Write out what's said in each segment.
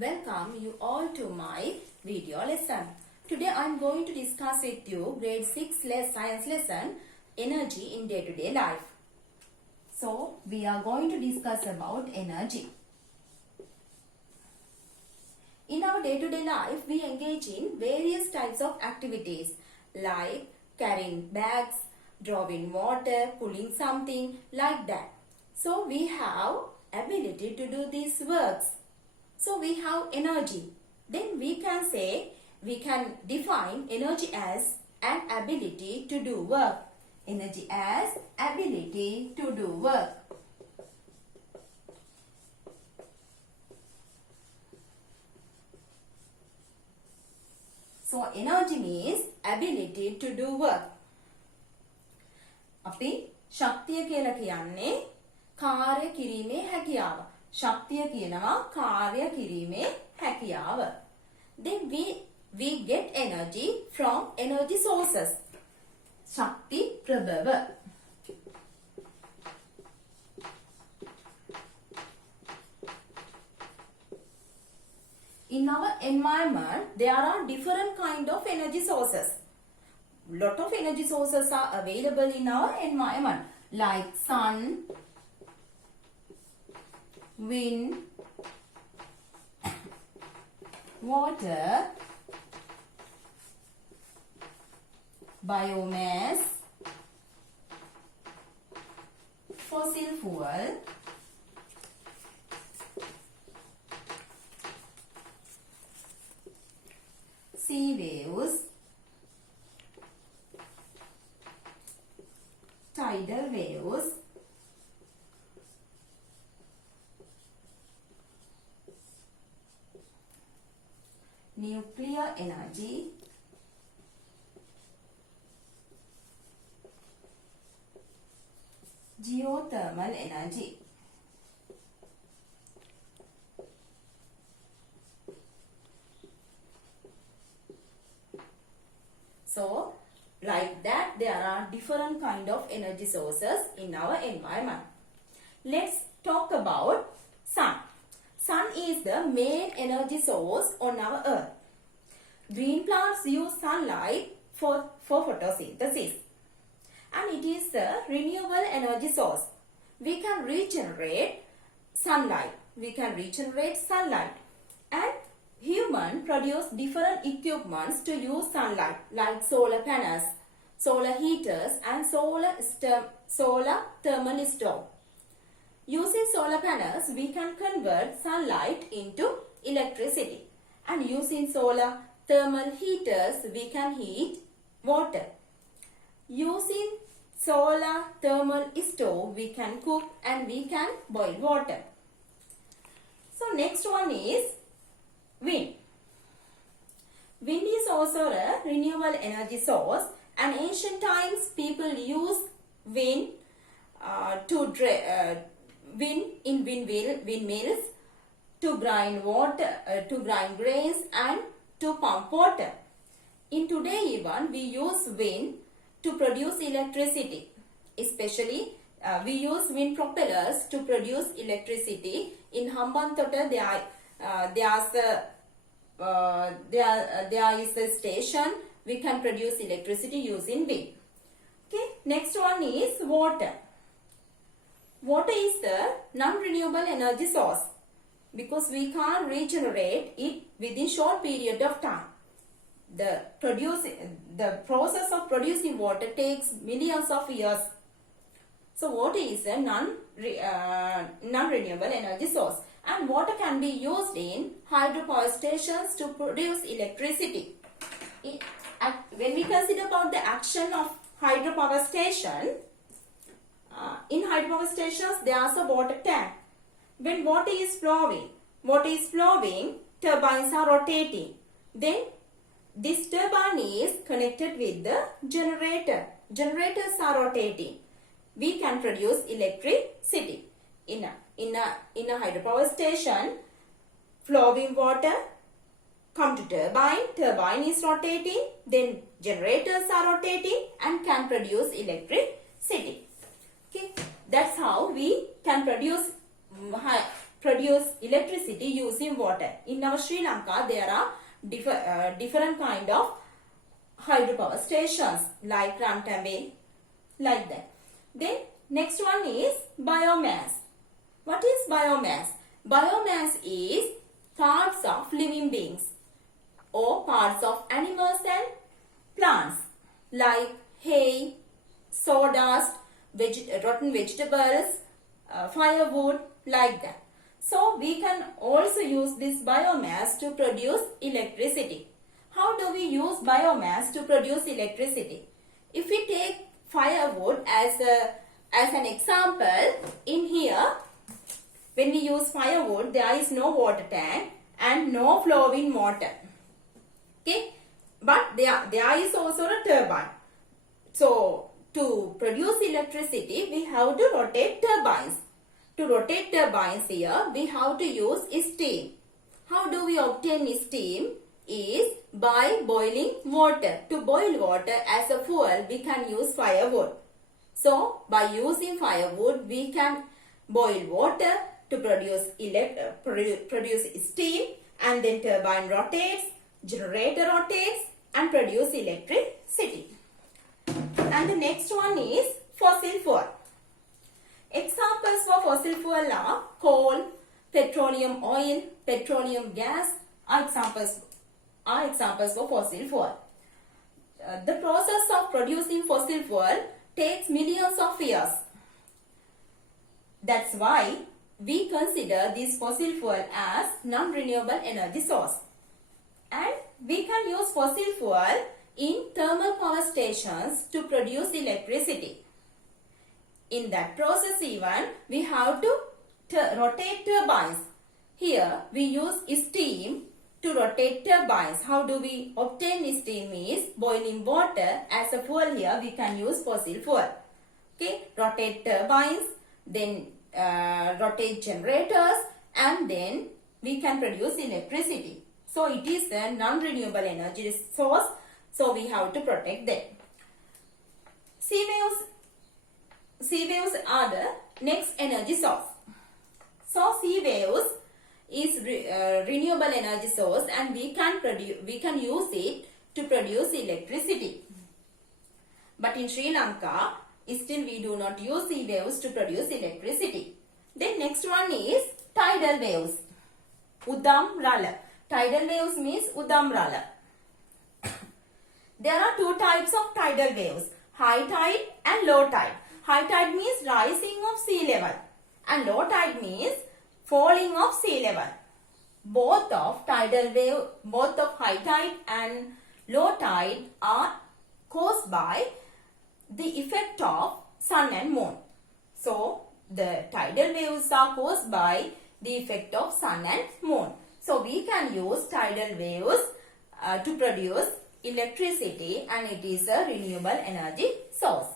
Welcome you all to my video lesson. Today I am going to discuss with you grade 6 science lesson energy in day-to-day life. So we are going to discuss about energy. In our day-to-day life we engage in various types of activities like carrying bags, drawing water, pulling something like that. So we have ability to do these works. So we have energy. Then we can define energy as an ability to do work. Energy as ability to do work. So energy means ability to do work. අපි ශක්තිය කියලා කියන්නේ කාර්ය කිරීමේ හැකියාව. ශක්තිය කියනවා කාර්ය කිරීමේ හැකියාව. Then we get energy from energy sources. ශක්ති ප්‍රභව. In our environment, there are different kind of energy sources. Lot of energy sources are available in our environment, like sun, wind, water, biomass, fossil fuel, sea waves, tidal waves, nuclear energy, geothermal energy. So, like that, there are different kind of energy sources in our environment. Let's talk about sun. Sun is the main energy source on our earth. Green plants use sunlight for photosynthesis. And it is a renewable energy source. We can regenerate sunlight. And humans produce different equipments to use sunlight, like solar panels, solar heaters, and solar thermal stove. Using solar panels, we can convert sunlight into electricity. And using solar thermal heaters, we can heat water. Using solar thermal stove, we can cook and we can boil water. So next one is wind. Wind is also a renewable energy source, and ancient times people used wind in windmills to grind water, to grind grains and to pump water. In today even we use wind to produce electricity. Especially we use wind propellers to produce electricity. In Hambantota there is a station we can produce electricity using wind. Okay, next one is water. Water is the non-renewable energy source because we can't regenerate it within short period of time. The process of producing water takes millions of years. So water is a non-renewable energy source, and water can be used in hydropower stations to produce electricity. When we consider about the action of hydropower station, in hydropower stations there is a water tank. When water is flowing, turbines are rotating. Then this turbine is connected with the generator. Generators are rotating. We can produce electricity. In a hydropower station, flowing water come to turbine is rotating, then generators are rotating and can produce electricity. Okay, that's how we can produce produce electricity using water. In our Sri Lanka, there are different kind of hydropower stations like Rantambe, like that. Then next one is biomass. What is biomass? Biomass is parts of living beings or parts of animals and plants like hay, sawdust, rotten vegetables, firewood, like that. So we can also use this biomass to produce electricity. How do we use biomass to produce electricity? If we take firewood as an example, in here, when we use firewood, there is no water tank and no flowing water. Okay, but there is also a turbine. So to produce electricity, we have to rotate turbines. To rotate turbines here, we have to use steam. How do we obtain steam? Is by boiling water. To boil water as a fuel, we can use firewood. So by using firewood, we can boil water to produce steam, and then turbine rotates, generator rotates and produce electricity. And the next one is fossil fuel. Examples for fossil fuel are coal, petroleum oil, petroleum gas are examples for fossil fuel. The process of producing fossil fuel takes millions of years. That's why we consider this fossil fuel as non-renewable energy source. And we can use fossil fuel in thermal power stations to produce electricity. In that process even, we have to rotate turbines. Here we use steam to rotate turbines. How do we obtain steam? Is boiling water as a fuel. Here we can use fossil fuel. Okay, rotate turbines, then rotate generators, and then we can produce electricity. So it is a non-renewable energy source. So we have to protect them. Sea waves are the next energy source. So sea waves is renewable energy source, and we can use it to produce electricity. But in Sri Lanka, still we do not use sea waves to produce electricity. Then next one is tidal waves. Udam Rala. Tidal waves means Udam Rala. There are two types of tidal waves, high tide and low tide. High tide means rising of sea level and low tide means falling of sea level. Both of high tide and low tide are caused by the effect of sun and moon. So the tidal waves are caused by the effect of sun and moon. So we can use tidal waves to produce electricity, and it is a renewable energy source.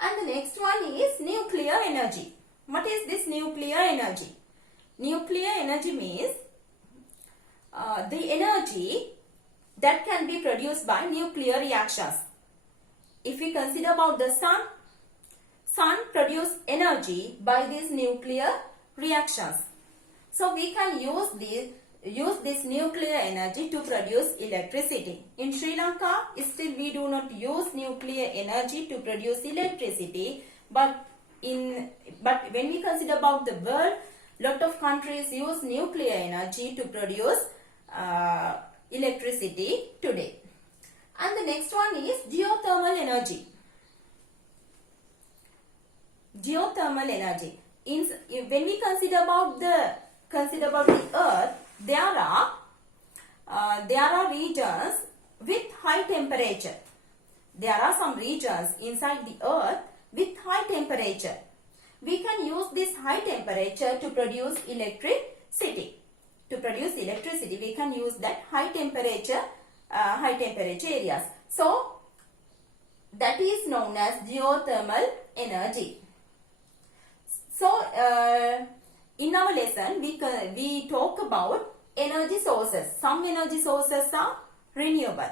And the next one is nuclear energy. What is this nuclear energy? Nuclear energy means the energy that can be produced by nuclear reactions. If we consider about the sun produces energy by these nuclear reactions. So we can use this nuclear energy to produce electricity. In Sri Lanka, still we do not use nuclear energy to produce electricity, but when we consider about the world, lot of countries use nuclear energy to produce electricity today. And the next one is geothermal energy. Geothermal energy. When we consider about the earth, there are regions with high temperature. There are some regions inside the earth with high temperature. We can use this high temperature to produce electricity. To produce electricity, we can use that high temperature areas. So that is known as geothermal energy. So in our lesson, we talk about energy sources. Some energy sources are renewable,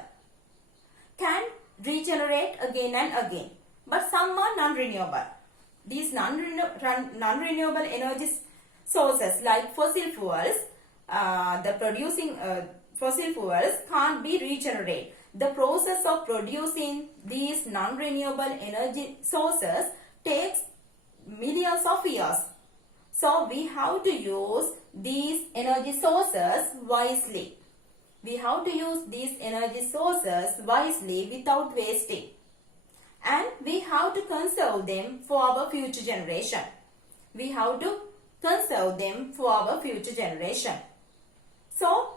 can regenerate again and again, but some are non-renewable. These non-renewable energy sources like fossil fuels. The producing fossil fuels can't be regenerated. The process of producing these non-renewable energy sources takes millions of years. So we have to use these energy sources wisely. We have to use these energy sources wisely without wasting. And we have to conserve them for our future generation. We have to conserve them for our future generation. So,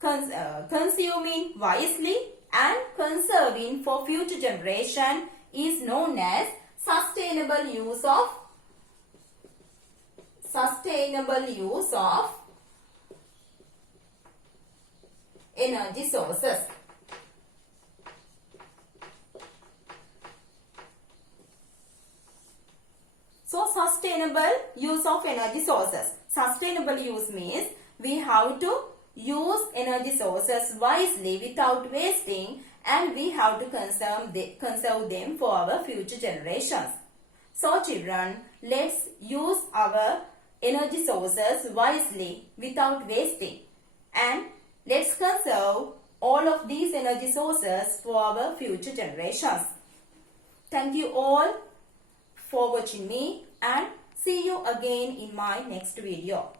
consuming wisely and conserving for future generation is known as sustainable use of energy sources. So, sustainable use of energy sources. Sustainable use means we have to use energy sources wisely without wasting, and we have to conserve them for our future generations. So children, let's use our energy sources wisely without wasting, and let's conserve all of these energy sources for our future generations. Thank you all for watching me, and see you again in my next video.